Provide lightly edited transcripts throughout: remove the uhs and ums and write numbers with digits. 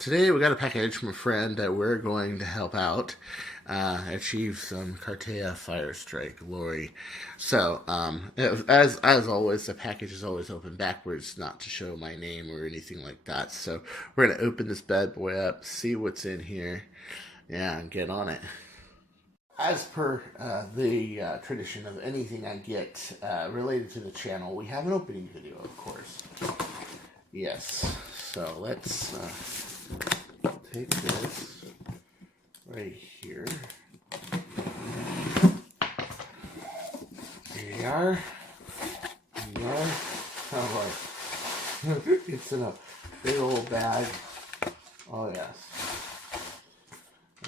Today we got a package from a friend that we're going to help out achieve some Cartaya Firestrike glory. So, as always, the package is always open backwards, not to show my name or anything like that. So we're going to open this bad boy up, see what's in here, and get on it. As per the tradition of anything I get related to the channel, we have an opening video, of course. Yes, so let's take this right here. Here we are. Here we are. Oh boy. It's in a big old bag. Oh yes.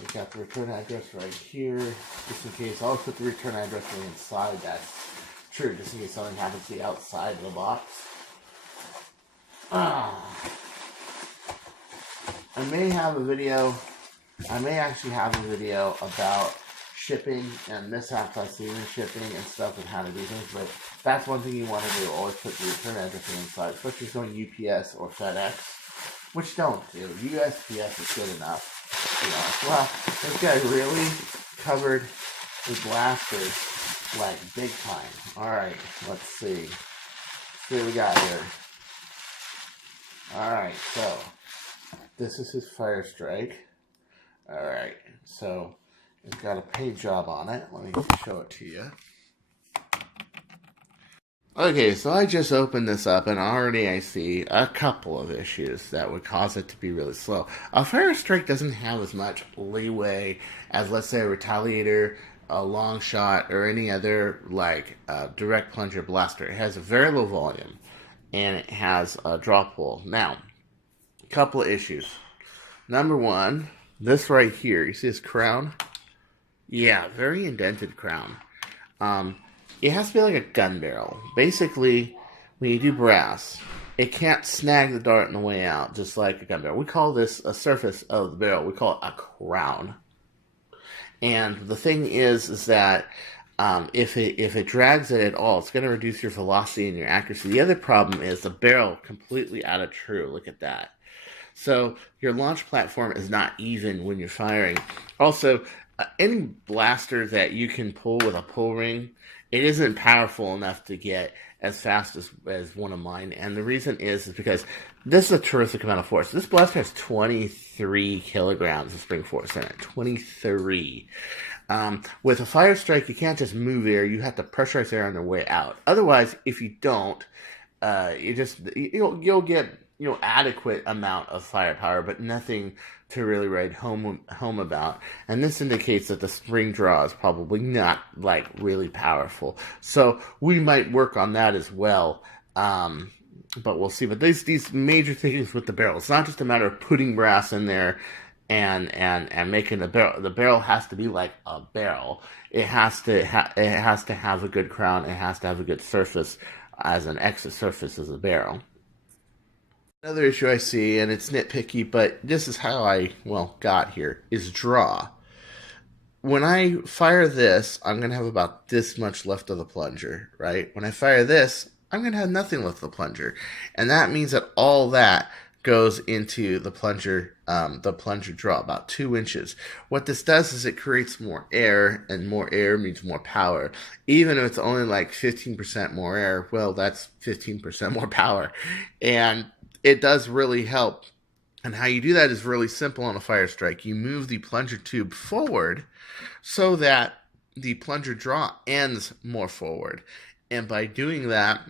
We got the return address right here. Just in case, I'll put the return address on the inside. That's true, just in case something happens to the outside of the box. I may actually have a video about shipping and mishaps I've seen in shipping and stuff and how to do things, but that's one thing you want to do. Always put the return address on the inside, especially if it's going UPS or FedEx, which don't do. USPS is good enough. You know, well, this guy really covered the blasters like big time. Alright, let's see. Let's see what we got here. Alright, so this is his Firestrike. Alright, so it's got a paint job on it. Let me show it to you. Okay, so I just opened this up and already I see a couple of issues that would cause it to be really slow. A Firestrike doesn't have as much leeway as, let's say, a Retaliator, a long shot, or any other like direct plunger blaster. It has a very low volume and it has a draw pull. Now, a couple of issues. Number one, this right here, you see this crown? Yeah, very indented crown. It has to be like a gun barrel. Basically, when you do brass, it can't snag the dart on the way out, just like a gun barrel. We call this a surface of the barrel. We call it a crown. And the thing is that if it drags it at all, it's going to reduce your velocity and your accuracy. The other problem is the barrel completely out of true. Look at that. So your launch platform is not even when you're firing. Also, any blaster that you can pull with a pull ring, it isn't powerful enough to get as fast as one of mine. And the reason is because this is a terrific amount of force. This blaster has 23 kilograms of spring force in it. 23. With a Firestrike, you can't just move air. You have to pressurize air on the way out. Otherwise, if you don't, you'll get adequate amount of firepower, but nothing to really write home about. And this indicates that the spring draw is probably not like really powerful. So we might work on that as well. But we'll see. But these major things with the barrel, it's not just a matter of putting brass in there and making the barrel. The barrel has to be like a barrel. It has to have a good crown. It has to have a good surface as an exit surface as a barrel. Another issue I see, and it's nitpicky, but this is how I, got here, is draw. When I fire this, I'm going to have about this much left of the plunger, right? When I fire this, I'm going to have nothing left of the plunger. And that means that all that goes into the plunger draw, about 2 inches. What this does is it creates more air, and more air means more power. Even if it's only like 15% more air, well, that's 15% more power. And it does really help. And how you do that is really simple on a Firestrike. You move the plunger tube forward so that the plunger draw ends more forward. And by doing that,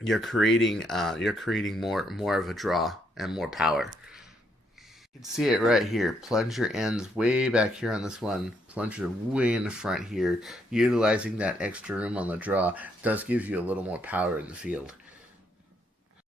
you're creating more of a draw and more power. You can see it right here. Plunger ends way back here on this one. Plunger way in the front here. Utilizing that extra room on the draw does give you a little more power in the field.